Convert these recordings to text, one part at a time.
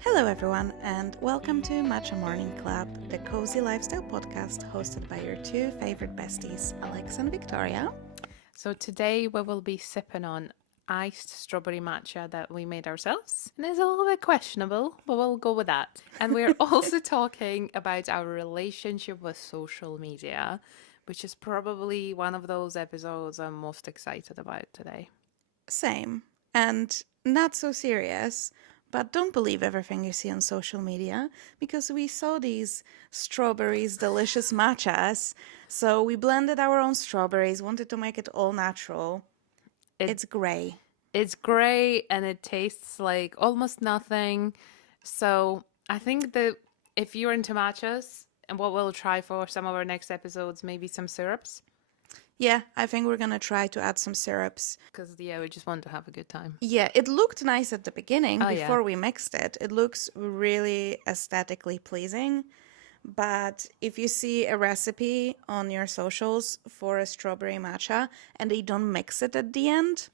Hello, everyone, and welcome to Matcha Morning Club, the cozy lifestyle podcast hosted by your two favorite besties, Alex and Victoria. So today we will be sipping on iced strawberry matcha that we made ourselves. And it's a little bit questionable, but we'll go with that. And we're also talking about our relationship with social media, which is probably one of those episodes I'm most excited about today. Same, and not so serious, but don't believe everything you see on social media because we saw these strawberries, delicious matchas. So we blended our own strawberries, wanted to make it all natural. It's grey. It's great and it tastes like almost nothing. So I think that if you're into matchas, and what we'll try for some of our next episodes, maybe some syrups. Yeah, I think we're gonna try to add some syrups. Because, we just want to have a good time. Yeah, it looked nice at the beginning Oh, before yeah. we mixed it. It looks really aesthetically pleasing. But if you see a recipe on your socials for a strawberry matcha and they don't mix it at the end,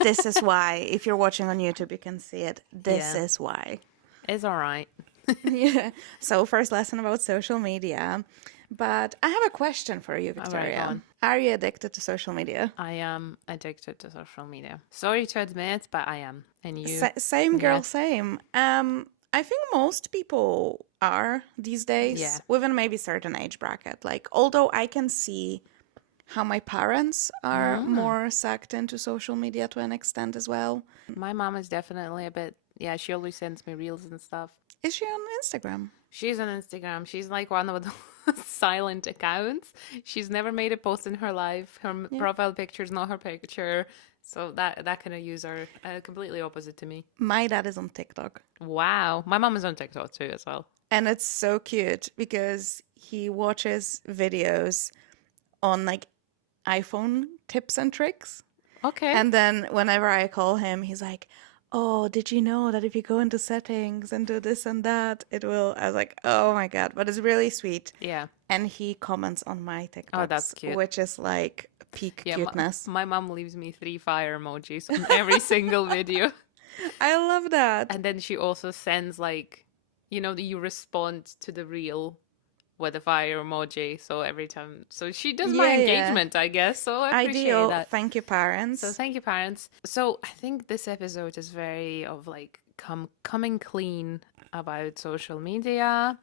this is why. If you're watching on YouTube, you can see it. This Yeah. is why. It's all right. Yeah. So, first lesson about social media. But I have a question for you, go Victoria. on. Are you addicted to social media? I am addicted to social media. Sorry to admit, but I am. And you? Same girl, Yeah. same. I think most people are these days Yeah. within maybe certain age bracket. Like, although I can see how my parents are more sucked into social media to an extent as well. My mom is definitely a bit, she always sends me reels and stuff. Is she on Instagram? She's on Instagram. She's like one of those silent accounts. She's never made a post in her life. Her profile picture is not her picture. So that kind of user, completely opposite to me. My dad is on TikTok. Wow. My mom is on TikTok too as well. And it's so cute because he watches videos on like iPhone tips and tricks. Okay. And then whenever I call him, he's like, "Oh, did you know that if you go into settings and do this and that, it will..." I was like, "Oh my God." But it's really sweet. Yeah. And he comments on my TikToks, that's cute. which is like peak Yeah, cuteness. my mom leaves me 3 fire emojis on every single video. I love that. And then she also sends like, you respond to the reel with a fire emoji. So every time, so she does my Yeah, yeah. engagement, I guess. So I appreciate Ideal. that. Thank you, parents. So thank you, parents. So I think this episode is very of like coming clean about social media.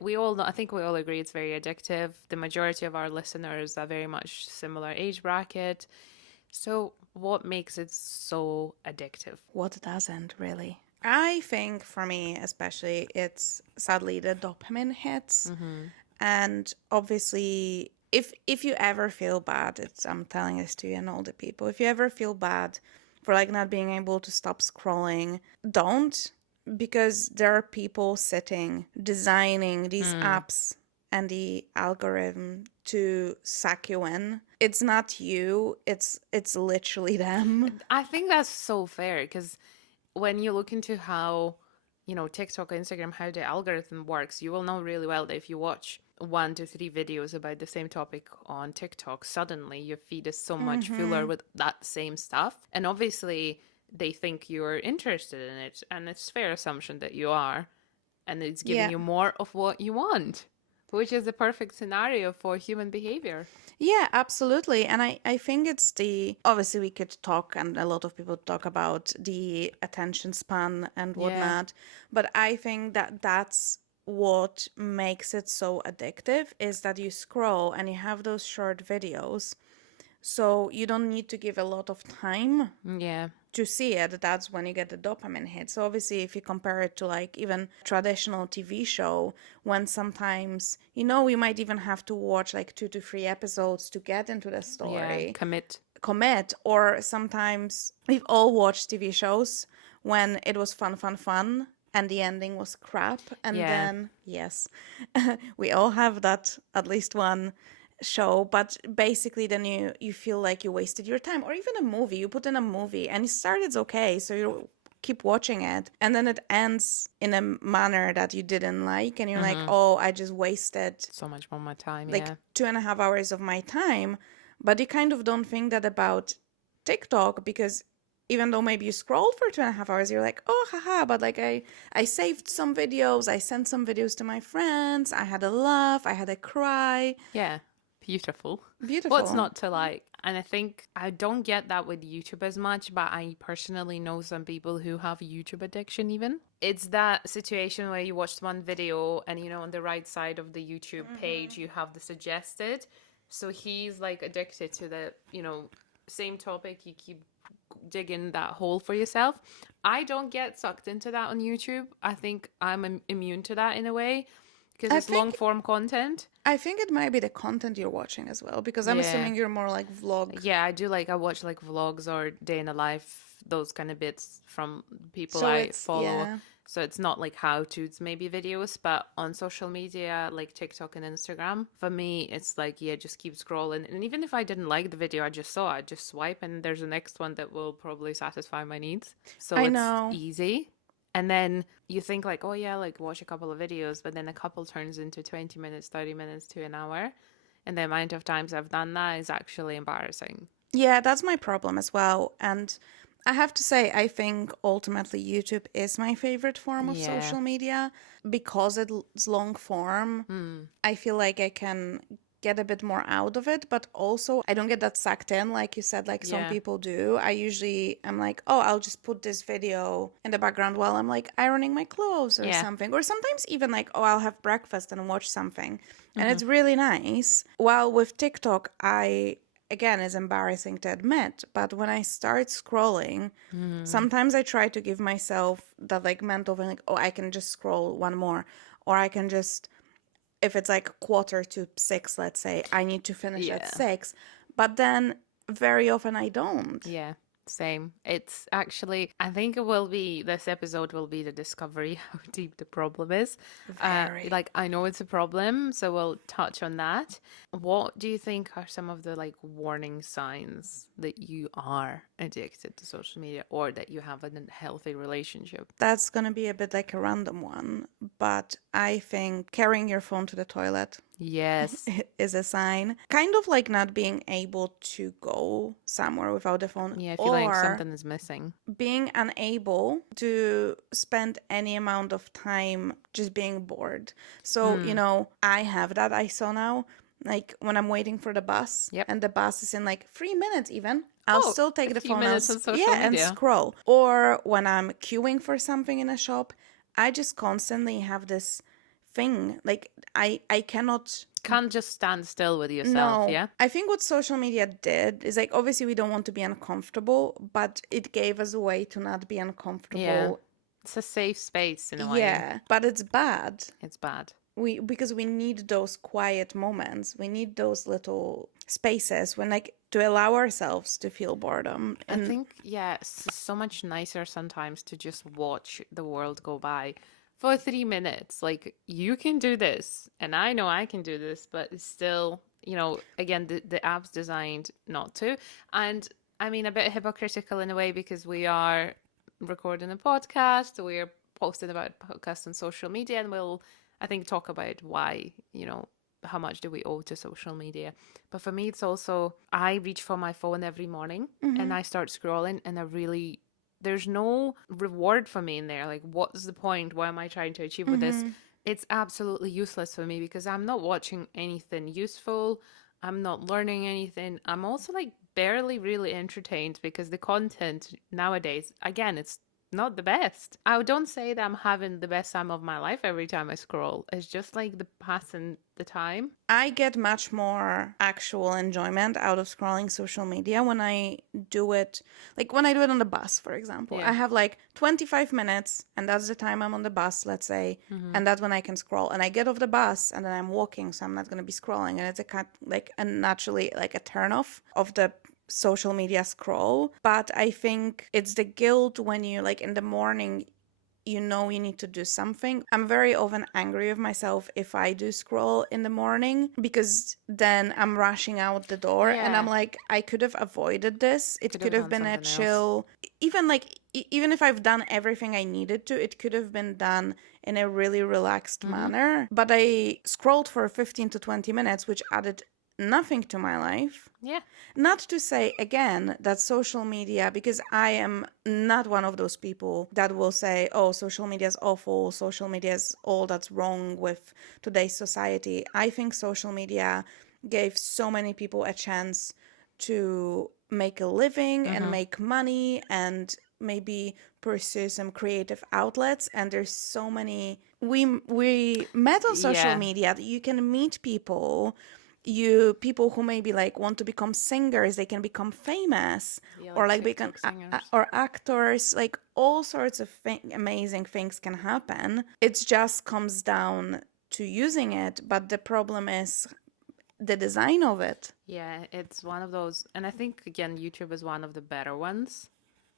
We all know, I think we all agree it's very addictive. The majority of our listeners are very much similar age bracket. So what makes it so addictive? What doesn't really? I think for me, especially, it's sadly the dopamine hits. And obviously, if you ever feel bad, I'm telling this to you and all the people, if you ever feel bad for like not being able to stop scrolling, don't, because there are people sitting designing these apps and the algorithm to suck you in. It's not you, it's literally them. I think that's so fair because when you look into how, TikTok, Instagram, how the algorithm works, you will know really well that if you watch 1 to 3 videos about the same topic on TikTok, suddenly your feed is so much fuller with that same stuff. And obviously they think you're interested in it. And it's a fair assumption that you are. And it's giving you more of what you want, which is the perfect scenario for human behavior. Yeah, absolutely. And I think it's obviously we could talk, and a lot of people talk about the attention span and whatnot. But I think that that's what makes it so addictive, is that you scroll and you have those short videos. So you don't need to give a lot of time Yeah. to see it. That's when you get the dopamine hit. So obviously, if you compare it to like even traditional TV show, when sometimes, we might even have to watch like 2 to 3 episodes to get into the story. Yeah. Commit. Or sometimes we've all watched TV shows when it was fun, and the ending was crap. And then, yes, we all have that, at least one show, but basically then you feel like you wasted your time. Or even a movie, you put in a movie and it started okay, so you keep watching it, and then it ends in a manner that you didn't like, and you're like, oh, I just wasted so much more of my time. like 2.5 hours of my time. But you kind of don't think that about TikTok, because even though maybe you scrolled for 2.5 hours, you're like, oh, haha, but like I saved some videos, I sent some videos to my friends, I had a laugh, I had a cry. Yeah, beautiful. What's Beautiful. not to like? And I think I don't get that with YouTube as much, but I personally know some people who have YouTube addiction even. It's that situation where you watched one video and, on the right side of the YouTube page, you have the suggested. So he's like addicted to the, same topic. You keep digging that hole for yourself. I don't get sucked into that on YouTube. I think I'm immune to that in a way because I it's long think form content. I think it might be the content you're watching as well, because I'm Yeah. assuming you're more like vlog. Yeah, I watch like vlogs or day in a life, those kind of bits from people So I it's, follow. yeah. So it's not like how to's maybe videos, but on social media like TikTok and Instagram, for me it's like, yeah, just keep scrolling. And even if I didn't like the video I just saw, I just swipe and there's the next one that will probably satisfy my needs. So I it's know. easy. And then you think like, oh yeah, like watch a couple of videos, but then a couple turns into 20 minutes, 30 minutes to an hour. And the amount of times I've done that is actually embarrassing. Yeah, that's my problem as well. And I have to say, I think ultimately YouTube is my favorite form of Yeah. social media because it's long form. I feel like I can get a bit more out of it, but also I don't get that sucked in, like you said, like some Yeah. people do. I'm like, oh, I'll just put this video in the background while I'm like ironing my clothes or Yeah. something. Or sometimes even like, oh, I'll have breakfast and watch something. And it's really nice. While with TikTok, again, it's embarrassing to admit, but when I start scrolling, sometimes I try to give myself that like mental thing, like, oh, I can just scroll one more, or I can just, if it's like 5:45, let's say, I need to finish at Yeah. 6, but then very often I don't. Yeah. Same. It's actually, I think this episode will be the discovery how deep the problem is. Very. Like, I know it's a problem, so we'll touch on that. What do you think are some of the like warning signs that you are addicted to social media or that you have a healthy relationship? That's gonna be a bit like a random one, but I think carrying your phone to the toilet Yes. is a sign. Kind of like not being able to go somewhere without the phone, Yeah, feeling like or something is missing. being unable to spend any amount of time just being bored. So, I have that. I saw now, like when I'm waiting for the bus Yep. and the bus is in like 3 minutes even. I'll Oh, still take a the few phone minutes on social and media. scroll. Or when I'm queuing for something in a shop, I just constantly have this thing. Like I cannot. Can't just stand still with yourself, No, yeah? I think what social media did is like, obviously we don't want to be uncomfortable, but it gave us a way to not be Yeah. uncomfortable. It's a safe space in a way. Yeah, but it's bad. It's bad. Because we need those quiet moments. We need those little spaces when like to allow ourselves to feel boredom. I And think, yeah, it's so much nicer sometimes to just watch the world go by for 3 minutes. Like, you can do this, and I know I can do this, but it's still, again, the app's designed not to. And I mean, a bit hypocritical in a way because we are recording a podcast, we're posting about podcasts on social media, and we'll, I think, talk about why, how much do we owe to social media. But for me, it's also, I reach for my phone every morning and I start scrolling, and there's no reward for me in there. Like, what's the point? What am I trying to achieve with this? It's absolutely useless for me because I'm not watching anything useful. I'm not learning anything. I'm also like barely really entertained because the content nowadays, again, it's not the best. I don't say that I'm having the best time of my life every time I scroll. It's just like the passing the time. I get much more actual enjoyment out of scrolling social media when I do it, like when I do it on the bus, for example. Yeah. I have like 25 minutes, and that's the time I'm on the bus, let's say, and that's when I can scroll. And I get off the bus, and then I'm walking, so I'm not going to be scrolling. And it's a naturally like a turn off of the social media scroll. But I think it's the guilt when you like in the morning you need to do something. I'm very often angry with myself if I do scroll in the morning, because then I'm rushing out the door and I'm Yeah. like, I could have avoided this. It Could could have have done been a something else. chill, even like even if I've done everything I needed to, it could have been done in a really relaxed manner. But I scrolled for 15 to 20 minutes, which added nothing to my life. Yeah. Not to say again that social media, because I am not one of those people that will say, oh, social media is awful, social media is all that's wrong with today's society. I think social media gave so many people a chance to make a living and make money and maybe pursue some creative outlets. And there's so many we met on social Yeah. media that you can meet people, people who maybe like want to become singers, they can become famous, Yeah, or like like become TikTok singers. or actors, like all sorts of amazing things can happen. It just comes down to using it, but the problem is the design of it. Yeah, it's one of those, and I think again, YouTube is one of the better ones.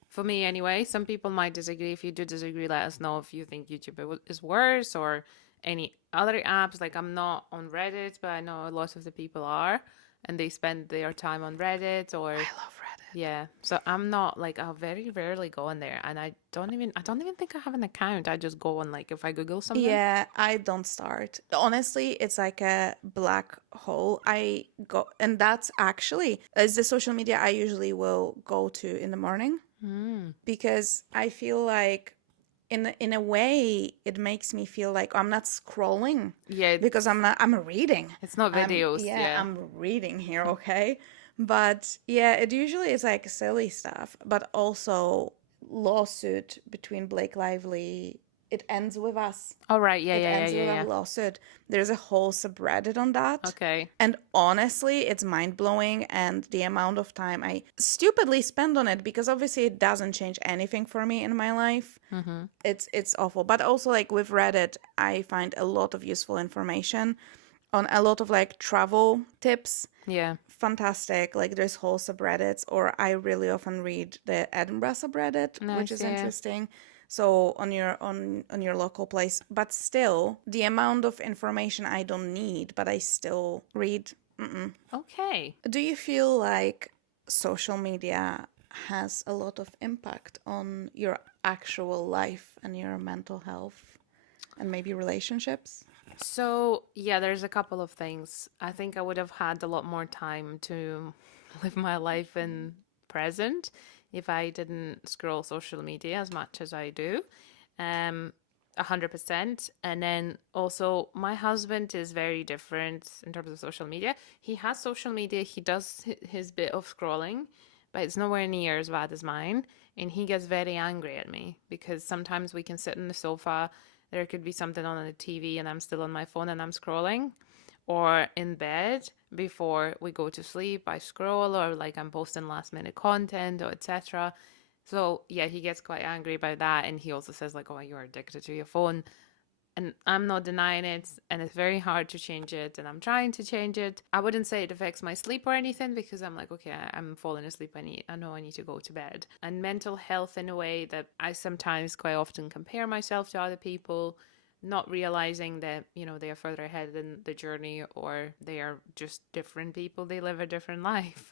For me, anyway. Some people might disagree. If you do disagree, let us know if you think YouTube is worse or any other apps. Like, I'm not on Reddit, but I know a lot of the people are, and they spend their time on Reddit or I love Reddit. yeah. So I'm not like I very rarely go on there, and I don't even think I have an account. I just go on like if I Google something. Yeah, I don't start. Honestly, it's like a black hole. I go, and that's actually is the social media I usually will go to in the morning, because I feel like in a way it makes me feel like I'm not scrolling, Yeah, because I'm reading. it's not videos. Yeah, Yeah. I'm reading here, okay? But yeah, it usually is like silly stuff, but also lawsuit between Blake Lively. It ends with us. All right. Yeah. It Yeah. Yeah. ends Yeah. with a Yeah. lawsuit. There's a whole subreddit on that. Okay. And honestly, it's mind blowing. And the amount of time I stupidly spend on it, because obviously it doesn't change anything for me in my life. It's awful. But also, like with Reddit, I find a lot of useful information on a lot of like travel tips. Yeah. Fantastic. Like there's whole subreddits, or I really often read the Edinburgh subreddit, which Nice. is Yeah. interesting. So on your local place, but still the amount of information I don't need, but I still read. Okay. Do you feel like social media has a lot of impact on your actual life and your mental health and maybe relationships? So, yeah, there's a couple of things. I think I would have had a lot more time to live my life in present if I didn't scroll social media as much as I do. 100%. And then also, my husband is very different in terms of social media. He has social media, he does his bit of scrolling, but it's nowhere near as bad as mine. And he gets very angry at me because sometimes we can sit on the sofa, there could be something on the TV, and I'm still on my phone and I'm scrolling. Or in bed before we go to sleep, I scroll, or like I'm posting last minute content or etc. So yeah, he gets quite angry about that, and he also says like, "Oh, you're addicted to your phone." And I'm not denying it, and it's very hard to change it, and I'm trying to change it. I wouldn't say it affects my sleep or anything because I'm like, okay, I'm falling asleep. I know I need to go to bed. And mental health in a way that I sometimes quite often compare myself to other people, not realizing that, they are further ahead in the journey or they are just different people. They live a different life.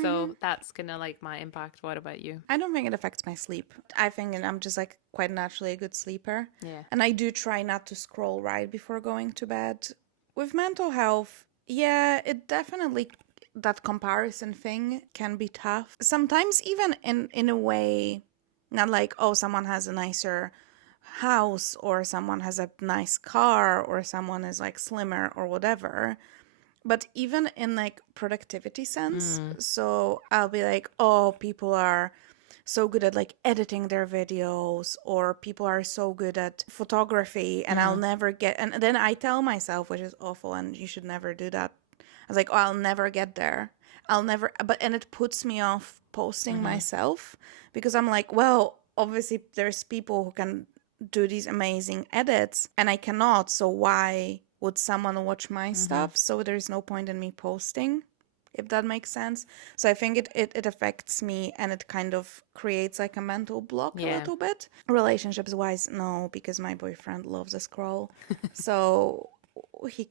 So that's kind of like my impact. What about you? I don't think it affects my sleep. I think I'm just like quite naturally a good sleeper. Yeah. And I do try not to scroll right before going to bed. With mental health, yeah, it definitely, that comparison thing can be tough. Sometimes even in a way, not like, oh, someone has a nicer house or someone has a nice car or someone is like slimmer or whatever, but even in like productivity sense. So I'll be like, oh, people are so good at like editing their videos, or people are so good at photography, and I'll never get, and then I tell myself, which is awful and you should never do that, I was like, oh, I'll never get there, I'll never, but and it puts me off posting myself, because I'm like, well, obviously there's people who can do these amazing edits and I cannot, so why would someone watch my stuff? So there's no point in me posting, if that makes sense. So I think it affects me, and it kind of creates like a mental block a Yeah. little bit. Relationships wise, no, because my boyfriend loves a scroll. So he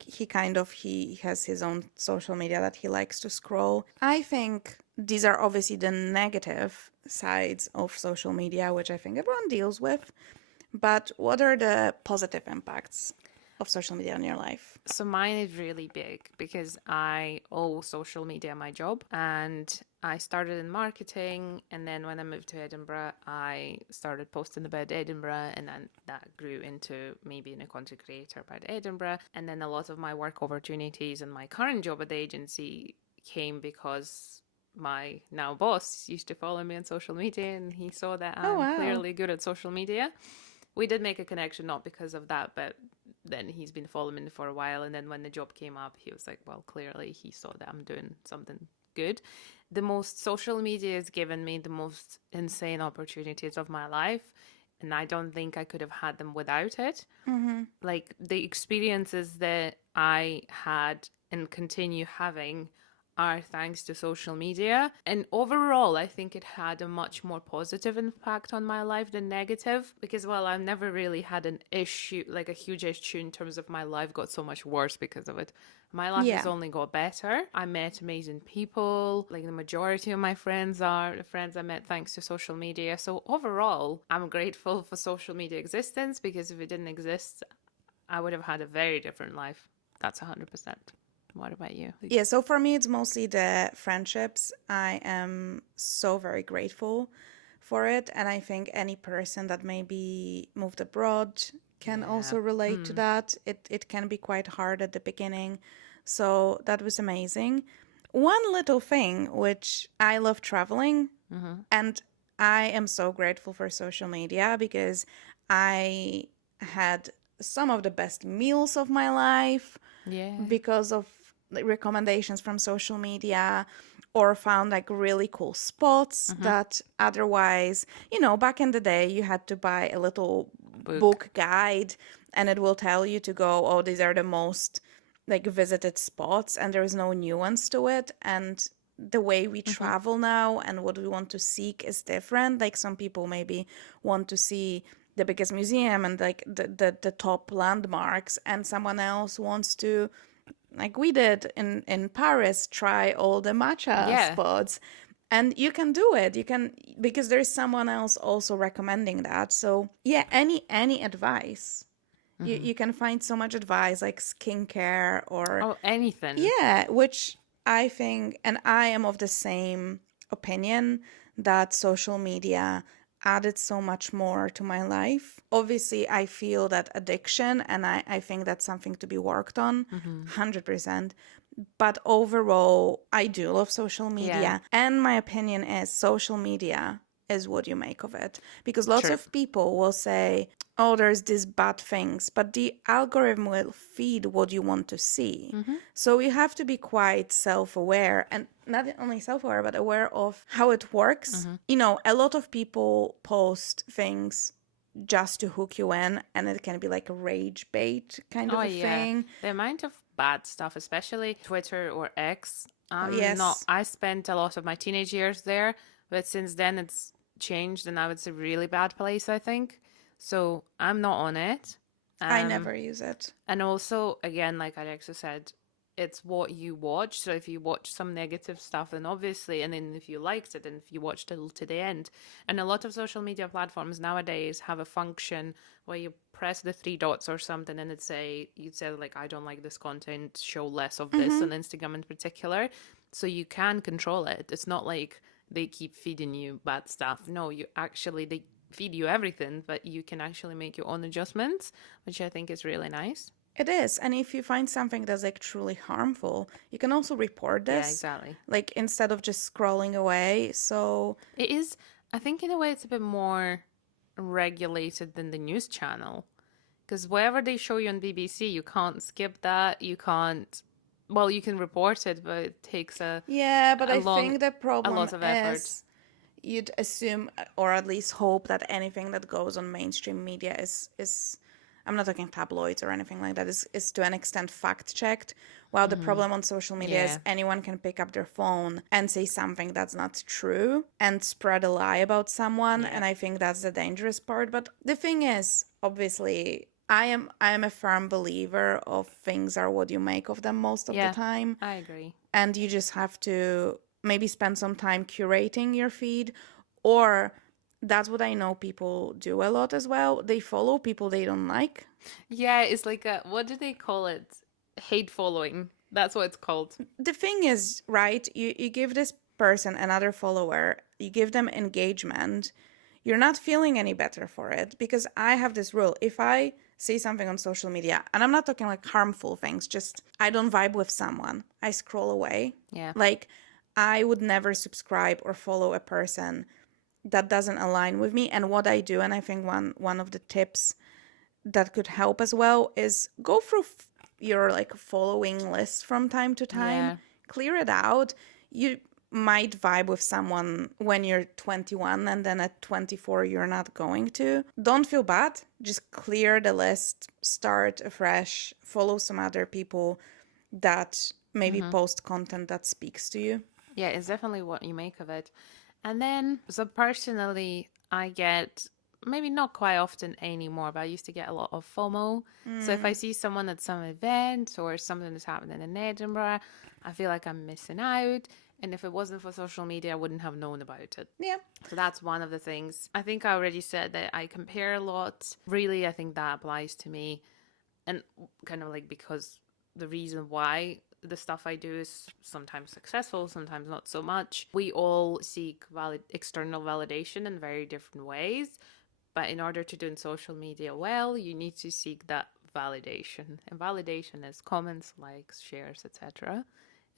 has his own social media that he likes to scroll. I think these are obviously the negative sides of social media, which I think everyone deals with. But what are the positive impacts? of social media in your life? So mine is really big because I owe social media my job, and I started in marketing, and then when I moved to Edinburgh, I started posting about Edinburgh, and then that grew into me being a content creator about Edinburgh. And then a lot of my work opportunities and my current job at the agency came because my now boss used to follow me on social media, and he saw that Oh, I'm wow. clearly good at social media. We did make a connection, not because of that, but then he's been following me for a while. And then when the job came up, he was like, well, clearly he saw that I'm doing something good. The most social media has given me the most insane opportunities of my life. And I don't think I could have had them without it. Mm-hmm. Like the experiences that I had and continue having are thanks to social media. And overall, I think it had a much more positive impact on my life than negative because, well, I've never really had an issue, like a huge issue in terms of my life got so much worse because of it. My life Yeah. has only got better. I met amazing people. Like the majority of my friends are the friends I met thanks to social media. So overall, I'm grateful for social media existence because if it didn't exist, I would have had a very different life. That's 100%. What about you? Yeah, so for me, it's mostly the friendships. I am so very grateful for it. And I think any person that maybe moved abroad can Yeah. also relate to that. It can be quite hard at the beginning. So that was amazing. One little thing, which I love traveling, and I am so grateful for social media because I had some of the best meals of my life Yeah. because of like, recommendations from social media, or found like really cool spots that otherwise, back in the day you had to buy a little Book. book guide and it will tell you to go, oh, these are the most like visited spots, and there is no nuance to it. And the way we travel now and what we want to seek is different. Like some people maybe want to see the biggest museum and like the top landmarks, and someone else wants to, like we did in Paris, try all the matcha Yeah. spots. And you can do it. You can, because there's someone else also recommending that. So yeah, any advice. You can find so much advice like skincare or Oh, anything. yeah, which I think, and I am of the same opinion, that social media added so much more to my life. Obviously, I feel that addiction, and I think that's something to be worked on, 100%. But overall, I do love social Yeah. media. And my opinion is social media is what you make of it. Because lots True. of people will say, oh, there's these bad things, but the algorithm will feed what you want to see. So you have to be quite self aware, and not only self aware, but aware of how it works. A lot of people post things just to hook you in, and it can be like a rage bait kind Oh, of a yeah. thing. The amount of bad stuff, especially Twitter or X. Oh, I yes, spent a lot of my teenage years there, but since then it's changed and now it's a really bad place, I think. So I'm not on it. I Um, never use it. And also, again, like Alexa said, it's what you watch. So if you watch some negative stuff, then obviously, and then if you liked it, and if you watched it to the end, and a lot of social media platforms nowadays have a function where you press the three dots or something, and you'd say like, I don't like this content, show less of this on Instagram in particular. So you can control it. It's not like they keep feeding you bad stuff. No, they feed you everything, but you can actually make your own adjustments, which I think is really nice. It is. And if you find something that's like truly harmful, you can also report Yeah, this, exactly. like instead of just scrolling away. So, It is, I think, in a way, it's a bit more regulated than the news channel. Because whatever they show you on BBC, you can't skip that. You can't, well, you can report it, but it takes yeah, but a I long, think the a problem lot of effort. is you'd assume or at least hope that anything that goes on mainstream media is I'm not talking tabloids or anything like that, is to an extent fact checked. While the problem on social media is Yeah, anyone can pick up their phone and say something that's not true and spread a lie about someone, yeah, and I think that's the dangerous part. But the thing is, obviously, I am a firm believer of things are what you make of them most of the yeah, time, I agree. and you just have to maybe spend some time curating your feed. Or that's what I know people do a lot as well, they follow people they don't like. Yeah, it's like a, what do they call it? Hate following. That's what it's called. The thing is, right, you give this person another follower, you give them engagement, you're not feeling any better for it. Because I have this rule: if I see something on social media, and I'm not talking like harmful things, just I don't vibe with someone, I scroll away. Yeah. Like, I would never subscribe or follow a person that doesn't align with me. And what I do, and I think one of the tips that could help as well, is go through your like following list from time to time, Yeah. clear it out. You might vibe with someone when you're 21, and then at 24 you're not going to. Don't feel bad, just clear the list, start afresh, follow some other people that maybe post content that speaks to you. Yeah, it's definitely what you make of it. And then, so personally, I get maybe not quite often anymore, but I used to get a lot of FOMO. So if I see someone at some event or something that's happening in Edinburgh, I feel like I'm missing out. And if it wasn't for social media, I wouldn't have known about it. Yeah. So that's one of the things. I think I already said that I compare a lot. Really, I think that applies to me. And kind of like because the reason why the stuff I do is sometimes successful, sometimes not so much. We all seek external validation in very different ways. But in order to do in social media well, you need to seek that validation. And validation is comments, likes, shares, etc.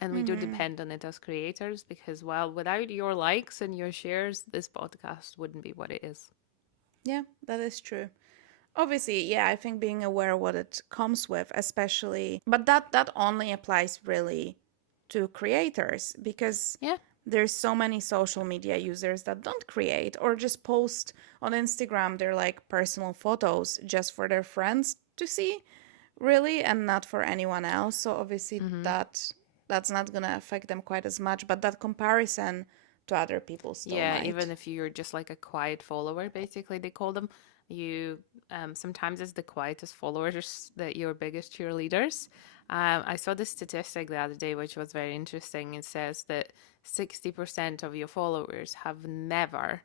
And we do depend on it as creators because, well, without your likes and your shares, this podcast wouldn't be what it is. Yeah, that is true. Obviously, yeah, I think being aware what it comes with, especially, but that only applies really to creators, because Yeah. there's so many social media users that don't create or just post on Instagram their like personal photos just for their friends to see, really, and not for anyone else. So obviously that's not gonna affect them quite as much, but that comparison to other people still Yeah, even might. if you're just like a quiet follower, basically they call them. You sometimes it's the quietest followers that your biggest cheerleaders. I saw this statistic the other day, which was very interesting. It says that 60% of your followers have never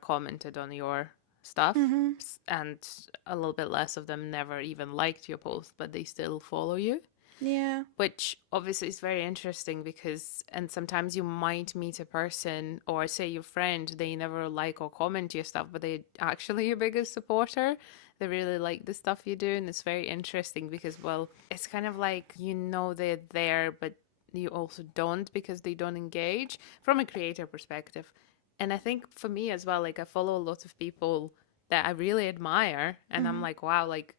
commented on your stuff, and a little bit less of them never even liked your post, but they still follow you, Yeah. which obviously is very interesting because and sometimes you might meet a person or say your friend, they never like or comment your stuff, but they actually your biggest supporter. They really like the stuff you do, and it's very interesting because, well, it's kind of like they're there, but you also don't because they don't engage from a creator perspective. And I think for me as well, like I follow a lot of people that I really admire, and I'm like, wow, like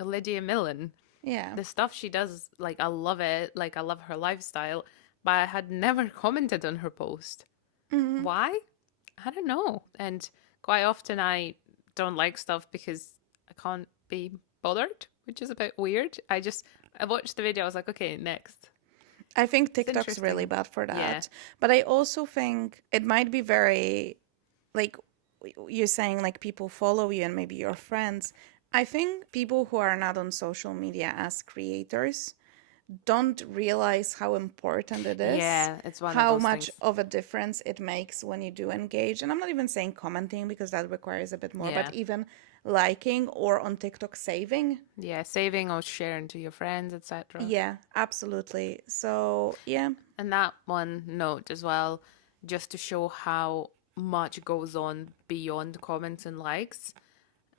Lydia Millen, Yeah. the stuff she does, like I love it, like I love her lifestyle, but I had never commented on her post. Why? I don't know. And quite often I don't like stuff because I can't be bothered, which is a bit weird. I watched the video, I was like, okay, next. I think It's TikTok's really interesting. bad for Yeah. that. But I also think it might be very, like, you're saying, like, people follow you and maybe your friends. I think people who are not on social media as creators don't realize how important it is, Yeah, it's one of how those much things. of a difference it makes when you do engage. And I'm not even saying commenting because that requires a bit more, but Yeah. even liking, or on TikTok saving. Yeah, saving or sharing to your friends, etc. Yeah, absolutely. So, yeah. And that one note as well, just to show how much goes on beyond comments and likes.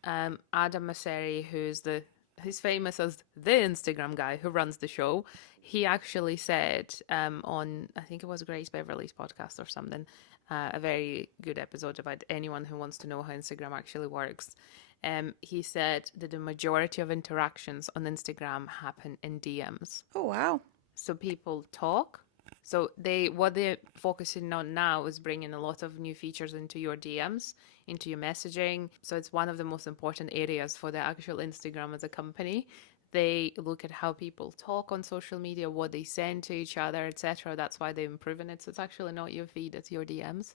Adam Masseri, who's famous as the Instagram guy who runs the show, he actually said on, I think it was Grace Beverly's podcast or something, a very good episode about anyone who wants to know how Instagram actually works. He said that the majority of interactions on Instagram happen in DMs. Oh, wow. So people talk. So what they're focusing on now is bringing a lot of new features into your DMs, into your messaging. So it's one of the most important areas for the actual Instagram as a company. They look at how people talk on social media, what they send to each other, etc. That's why they're improving it. So it's actually not your feed, it's your DMs,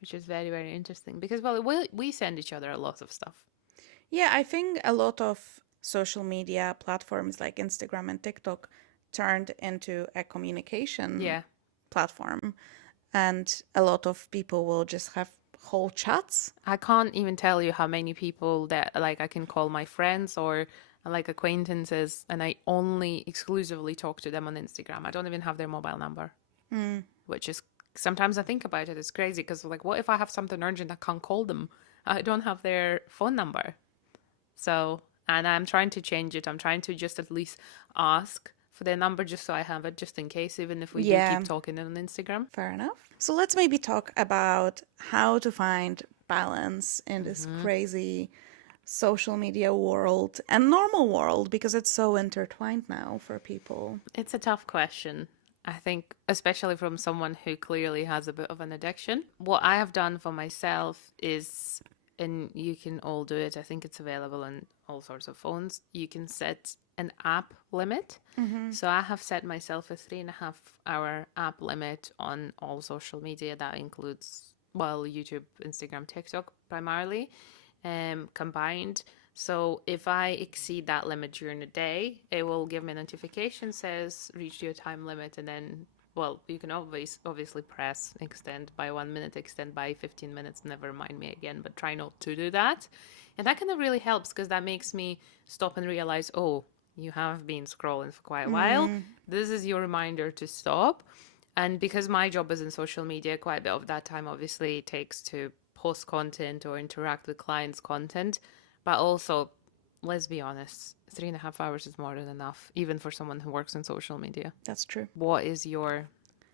which is very, very interesting because, well, we send each other a lot of stuff. Yeah, I think a lot of social media platforms like Instagram and TikTok turned into a communication Yeah. platform. And a lot of people will just have whole chats. I can't even tell you how many people that like I can call my friends or like acquaintances, and I only exclusively talk to them on Instagram. I don't even have their mobile number, which is sometimes I think about it. It's crazy because like, what if I have something urgent? I can't call them. I don't have their phone number. So, and I'm trying to change it. I'm trying to just at least ask for their number just so I have it just in case, even if we do Yeah. keep talking on Instagram. Fair enough. So let's maybe talk about how to find balance in this crazy social media world and normal world, because it's so intertwined now for people. It's a tough question. I think, especially from someone who clearly has a bit of an addiction. What I have done for myself is, and you can all do it, I think it's available on all sorts of phones, you can set an app limit. So I have set myself a 3.5 hour app limit on all social media. That includes, well, YouTube, Instagram, TikTok primarily, combined. So if I exceed that limit during the day, it will give me a notification says reach your time limit, and then, well, you can obviously press extend by 1 minute, extend by 15 minutes, never remind me again, but try not to do that. And that kind of really helps because that makes me stop and realize, oh, you have been scrolling for quite a while. This is your reminder to stop. And because my job is in social media, quite a bit of that time obviously takes to post content or interact with clients' content. But also, let's be honest, 3.5 hours is more than enough, even for someone who works in social media. That's true. What is your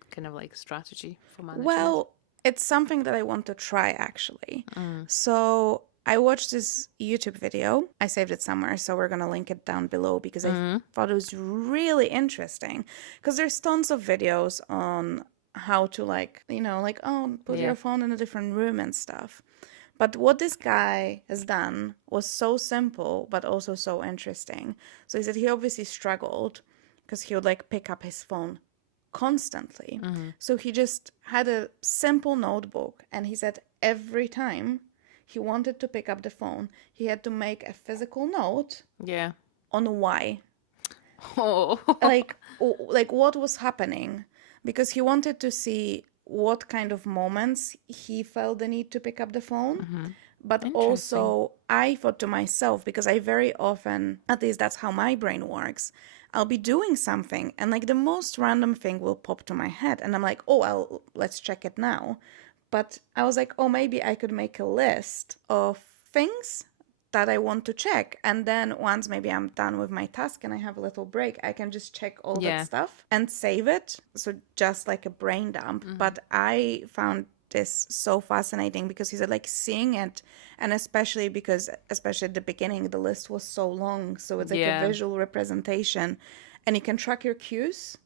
kind of like strategy for managing it? Well, it's something that I want to try actually. So I watched this YouTube video. I saved it somewhere, so we're going to link it down below because I thought it was really interesting. Because there's tons of videos on how to put your phone in a different room and stuff. But what this guy has done was so simple, but also so interesting. So he said he obviously struggled because he would pick up his phone constantly. So he just had a simple notebook, and he said every time he wanted to pick up the phone, he had to make a physical note on why. Oh. like what was happening, because he wanted to see what kind of moments he felt the need to pick up the phone. But also I thought to myself, because I very often, at least that's how my brain works, I'll be doing something and the most random thing will pop to my head and I'm like, oh, let's check it now. But I was like, oh, maybe I could make a list of things that I want to check. And then once maybe I'm done with my task and I have a little break, I can just check all that stuff and save it. So just like a brain dump. But I found this so fascinating because he said seeing it, and especially at the beginning, the list was so long. So it's a visual representation. And you can track your cues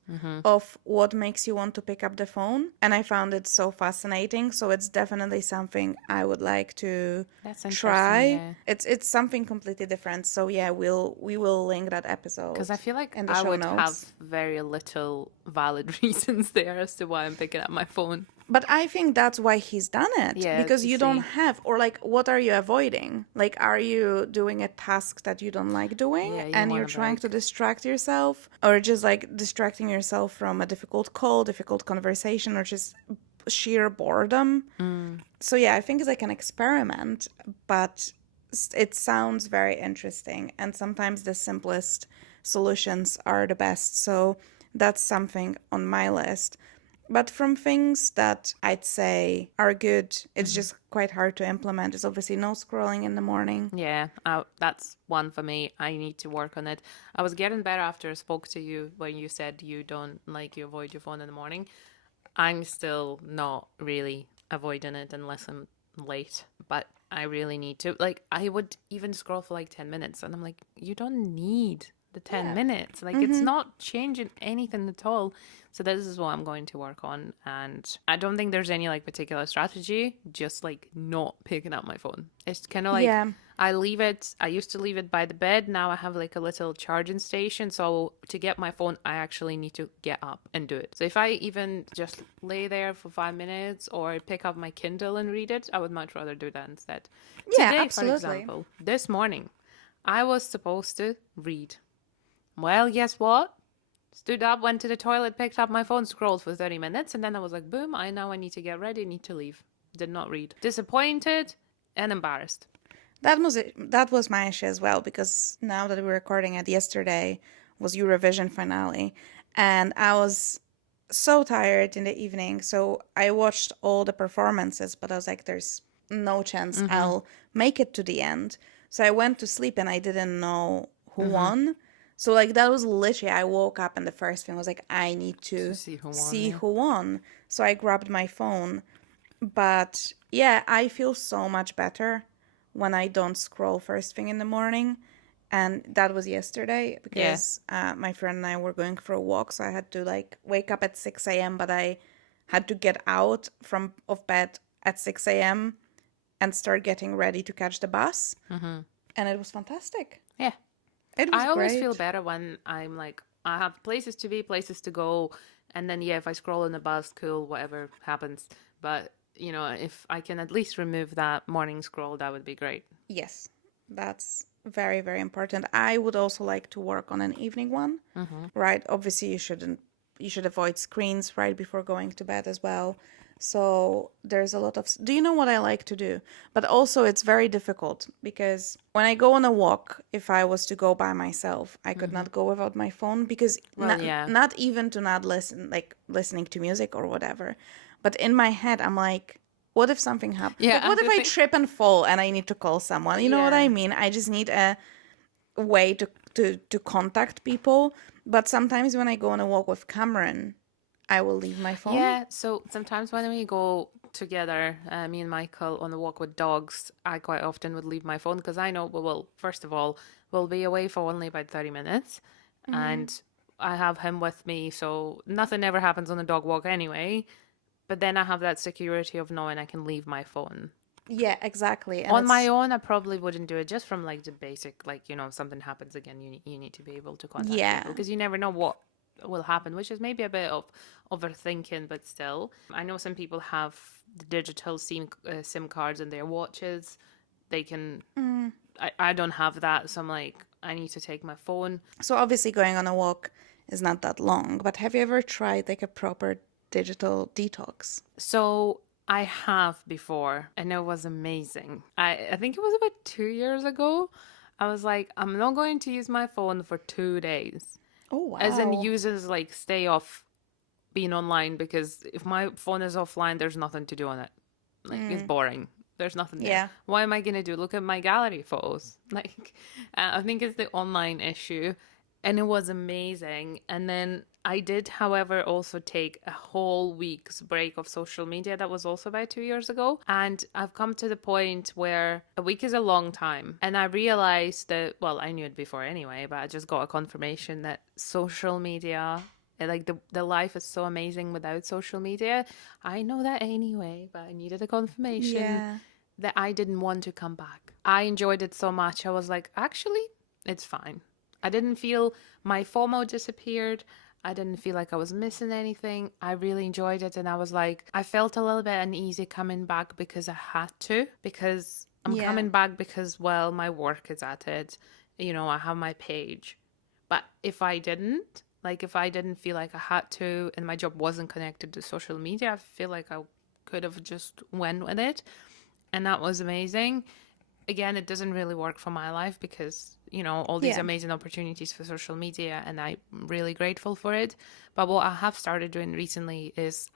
of what makes you want to pick up the phone. And I found it so fascinating. So it's definitely something I would like to try. Yeah. It's something completely different. So yeah, we will link that episode. Because I feel like in the I show would notes. have very little valid reasons there as to why I'm picking up my phone. But I think that's why he's done it. Yeah, because to you don't see. have, or what are you avoiding? Are you doing a task that you don't like doing Yeah, you and you're wanna trying to distract yourself, or just distracting yourself from a difficult call, difficult conversation, or just sheer boredom? So yeah, I think it's an experiment, but it sounds very interesting. And sometimes the simplest solutions are the best. So that's something on my list. But from things that I'd say are good, it's just quite hard to implement. It's obviously no scrolling in the morning. Yeah, that's one for me. I need to work on it. I was getting better after I spoke to you when you said you avoid your phone in the morning. I'm still not really avoiding it unless I'm late, but I really need to. I would even scroll for 10 minutes, and I'm like, you don't need the 10 minutes. It's not changing anything at all. So this is what I'm going to work on. And I don't think there's any particular strategy, just not picking up my phone. It's kind of I leave it. I used to leave it by the bed. Now I have a little charging station. So to get my phone, I actually need to get up and do it. So if I even just lay there for 5 minutes or pick up my Kindle and read it, I would much rather do that instead. Yeah, Today, absolutely. for example, this morning, I was supposed to read. Well, guess what? Stood up, went to the toilet, picked up my phone, scrolled for 30 minutes, and then I was like, boom, I need to get ready, need to leave. Did not read. Disappointed and embarrassed. That was my issue as well, because now that we're recording it, yesterday was Eurovision finale, and I was so tired in the evening. So I watched all the performances, but I was like, "There's no chance I'll make it to the end." So I went to sleep, and I didn't know who won. So like that was literally, I woke up and the first thing was like, I need to see who won, see yeah. who won. So I grabbed my phone, but yeah, I feel so much better when I don't scroll first thing in the morning. And that was yesterday because my friend and I were going for a walk. So I had to like wake up at 6 a.m., but I had to get out of bed at 6 a.m. and start getting ready to catch the bus. And it was fantastic. Yeah. It was I always great. feel better when I'm like, I have places to be, places to go. And then, yeah, if I scroll on the bus, cool, whatever happens. But, you know, if I can at least remove that morning scroll, that would be great. Yes, that's very, very important. I would also like to work on an evening one, right? Obviously, you should avoid screens right before going to bed as well. So there's a lot of, do you know what I like to do? But also it's very difficult because when I go on a walk, if I was to go by myself, I could not go without my phone because Well, yeah. not even to not listen, like listening to music or whatever. But in my head, I'm like, what if something happens? Yeah, Like, what if the I thing- trip and fall and I need to call someone? You know what I Yeah. mean? I just need a way to contact people. But sometimes when I go on a walk with Cameron, I will leave my phone. Yeah, so sometimes when we go together, me and Michael, on a walk with dogs, I quite often would leave my phone because I know, well, first of all, we'll be away for only about 30 minutes. And I have him with me, so nothing ever happens on a dog walk anyway. But then I have that security of knowing I can leave my phone. Yeah, exactly. And On my own, I probably wouldn't do it just from like the basic, like, you know, if something happens again, you need to be able to contact Yeah. people because you never know what will happen, which is maybe a bit of overthinking, but still. I know some people have the digital SIM cards in their watches. They can, I don't have that. So I'm like, I need to take my phone. So obviously going on a walk is not that long, but have you ever tried like a proper digital detox? So I have before, and it was amazing. I think it was about 2 years ago. I was like, I'm not going to use my phone for 2 days. Oh, wow. As in, users like stay off being online because if my phone is offline, there's nothing to do on it. Like, it's boring. There's nothing there. Yeah. What am I going to do? Look at my gallery photos. Like, I think it's the online issue. And it was amazing. And then I did, however, also take a whole week's break of social media. That was also about 2 years ago. And I've come to the point where a week is a long time. And I realized that, well, I knew it before anyway, but I just got a confirmation that social media, like the life is so amazing without social media. I know that anyway, but I needed a confirmation Yeah. that I didn't want to come back. I enjoyed it so much. I was like, actually, it's fine. I didn't feel my FOMO disappeared. I didn't feel like I was missing anything. I really enjoyed it. And I was like, I felt a little bit uneasy coming back because I had to, because I'm Yeah. coming back because, well, my work is at it. You know, I have my page. But if I didn't, like if I didn't feel like I had to and my job wasn't connected to social media, I feel like I could have just went with it. And that was amazing. Again, it doesn't really work for my life because, you know, all these Yeah. amazing opportunities for social media, and I'm really grateful for it. But what I have started doing recently is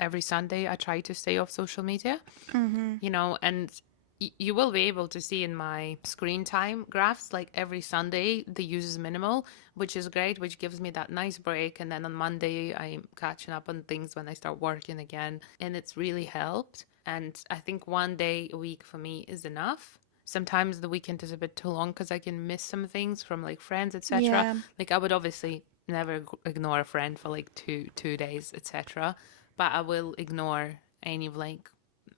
every Sunday I try to stay off social media, you know, and you will be able to see in my screen time graphs, like every Sunday the use is minimal, which is great, which gives me that nice break. And then on Monday I'm catching up on things when I start working again, and it's really helped. And I think 1 day a week for me is enough. Sometimes the weekend is a bit too long because I can miss some things from like friends, etc. Yeah. Like I would obviously never ignore a friend for like two days, etc. But I will ignore any of like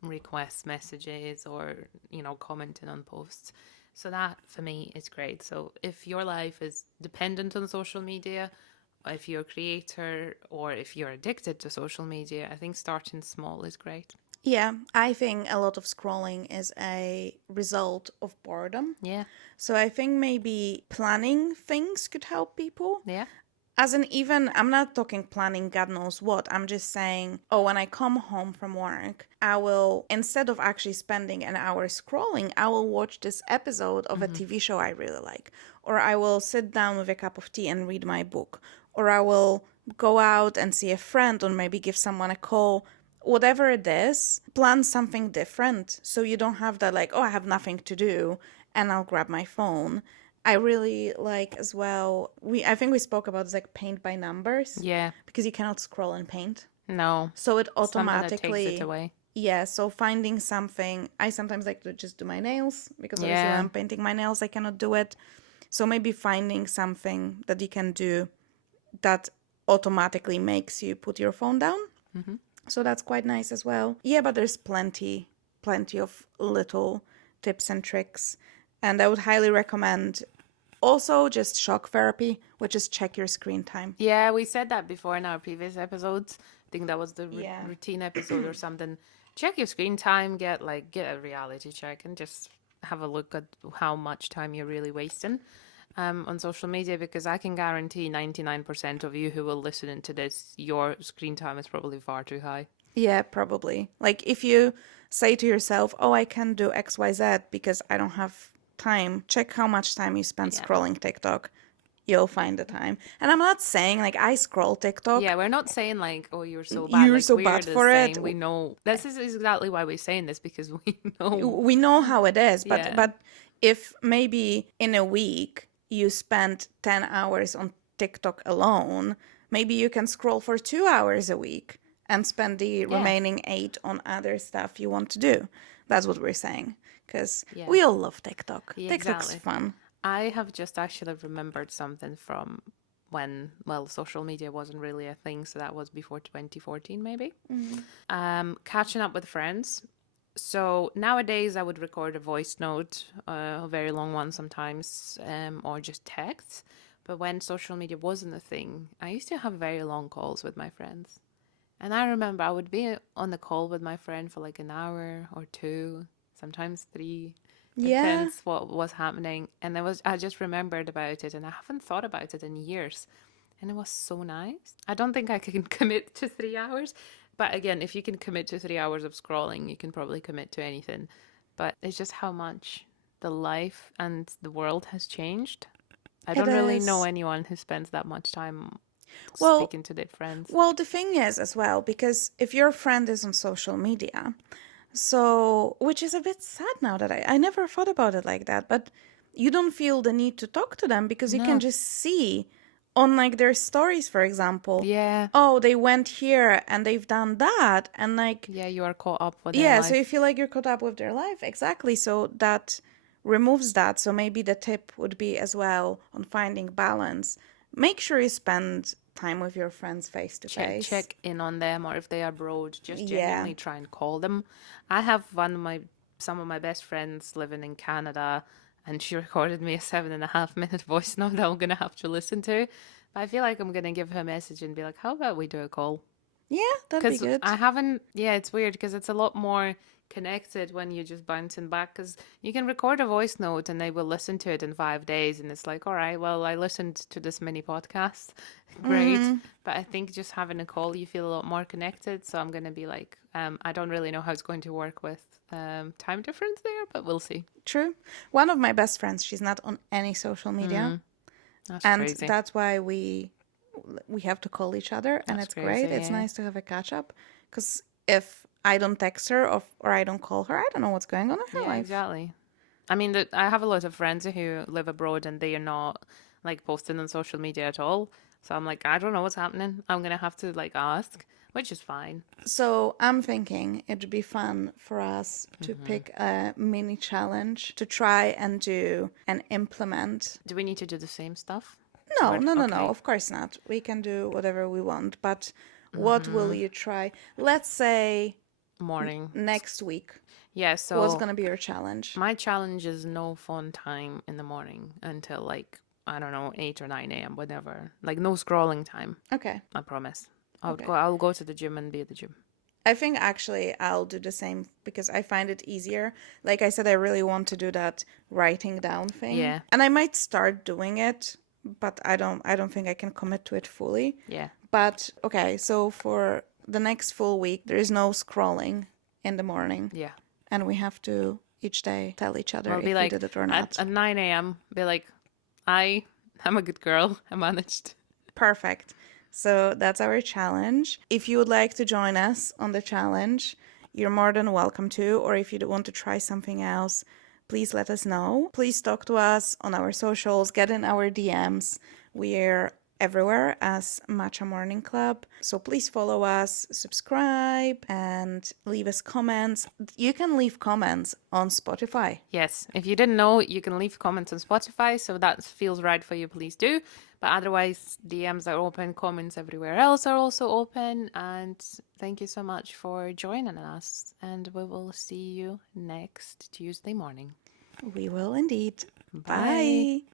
request messages or, you know, commenting on posts. So that for me is great. So if your life is dependent on social media, if you're a creator or if you're addicted to social media, I think starting small is great. Yeah, I think a lot of scrolling is a result of boredom. Yeah. So I think maybe planning things could help people. Yeah. As in, even, I'm not talking planning God knows what. I'm just saying, oh, when I come home from work, I will, instead of actually spending an hour scrolling, I will watch this episode of a TV show I really like. Or I will sit down with a cup of tea and read my book. Or I will go out and see a friend or maybe give someone a call. Whatever it is, plan something different so you don't have that, like, oh, I have nothing to do and I'll grab my phone. I really like as well. I think we spoke about this, like paint by numbers. Yeah. Because you cannot scroll in paint. No. So it Something that takes automatically it away. yeah, so finding something. I sometimes like to just do my nails because obviously when Yeah. I'm painting my nails I cannot do it. So maybe finding something that you can do that automatically makes you put your phone down. So that's quite nice as well. Yeah, but there's plenty of little tips and tricks. And I would highly recommend also just shock therapy, which is check your screen time. Yeah, we said that before in our previous episodes. I think that was the Yeah. routine episode or something. Check your screen time, get a reality check, and just have a look at how much time you're really wasting on social media, because I can guarantee 99% of you who will listen to this, your screen time is probably far too high. Yeah, probably. Like if you say to yourself, oh, I can do XYZ because I don't have time, check how much time you spend Yeah. scrolling TikTok. You'll find the time. And I'm not saying like I scroll TikTok. Yeah, we're not saying like, oh, you're so bad. You're like, so we're bad the for it. same. We know. This is exactly why we're saying this, because we know. We know how it is, but Yeah. but if maybe in a week you spend 10 hours on TikTok alone, maybe you can scroll for 2 hours a week and spend the remaining 8 on other stuff you want to do. That's what we're saying, because Yeah. we all love TikTok. Yeah, TikTok's exactly. fun. I have just actually remembered something from when, well, social media wasn't really a thing, so that was before 2014 maybe. Catching up with friends. So nowadays I would record a voice note, a very long one sometimes, or just text. But when social media wasn't a thing, I used to have very long calls with my friends. And I remember I would be on the call with my friend for like an hour or two, sometimes 3. Yeah. Depends what was happening. And I just remembered about it, and I haven't thought about it in years. And it was so nice. I don't think I can commit to 3 hours. But again, if you can commit to 3 hours of scrolling, you can probably commit to anything. But it's just how much the life and the world has changed. I don't really know anyone who spends that much time speaking to their friends. Well, the thing is as well, because if your friend is on social media, so, which is a bit sad now that I never thought about it like that, but you don't feel the need to talk to them because you can just see on like their stories, for example. Yeah. Oh, they went here and they've done that. And like, Yeah, you are caught up with their yeah, life. so you feel like you're caught up with their life. Exactly. So that removes that. So maybe the tip would be as well on finding balance. Make sure you spend time with your friends face to face. Check in on them, or if they are abroad, just Yeah. genuinely try and call them. I have some of my best friends living in Canada, and she recorded me a 7.5 minute voice note that I'm gonna have to listen to. But I feel like I'm gonna give her a message and be like, "How about we do a call?" Yeah, that'd be Because good. I haven't. Yeah, it's weird because it's a lot more connected when you're just bouncing back, because you can record a voice note and they will listen to it in 5 days, and it's like, all right, well, I listened to this mini podcast. Great. But I think just having a call, you feel a lot more connected. So I'm going to be like, I don't really know how it's going to work with time difference there, but we'll see. True. One of my best friends, she's not on any social media. That's And crazy. that's why we have to call each other, and That's it's great. crazy, It's yeah. nice to have a catch up, because if I don't text her or I don't call her, I don't know what's going on in her Yeah, life. exactly. I mean, I have a lot of friends who live abroad and they are not like posting on social media at all. So I'm like, I don't know what's happening. I'm gonna have to like ask, which is fine. So I'm thinking it'd be fun for us to pick a mini challenge to try and do and implement. Do we need to do the same stuff? No, Or- no, okay. of course not. We can do whatever we want, but what will you try? Let's say Morning. next week. Yeah, so What's going to be your challenge? my challenge is no phone time in the morning until like, I don't know, 8 or 9 a.m., whatever. Like no scrolling time, Okay. I promise. I'll Okay. I'll go to the gym and be at the gym. I think actually I'll do the same because I find it easier. Like I said, I really want to do that writing down thing. Yeah. And I might start doing it but I don't think I can commit to it fully. Yeah. But okay, so for the next full week, there is no scrolling in the morning, Yeah. and we have to each day tell each other Well, if be we like did it or not. at 9 a.m. Be like, I'm a good girl. I managed. Perfect. So that's our challenge. If you would like to join us on the challenge, you're more than welcome to. Or if you want to try something else, please let us know. Please talk to us on our socials, get in our DMs. We're everywhere as Matcha Morning Club. So please follow us, subscribe, and leave us comments. You can leave comments on Spotify. Yes. If you didn't know, you can leave comments on Spotify. So that feels right for you, please do. But otherwise, DMs are open. Comments everywhere else are also open. And thank you so much for joining us. And we will see you next Tuesday morning. We will indeed. Bye. Bye.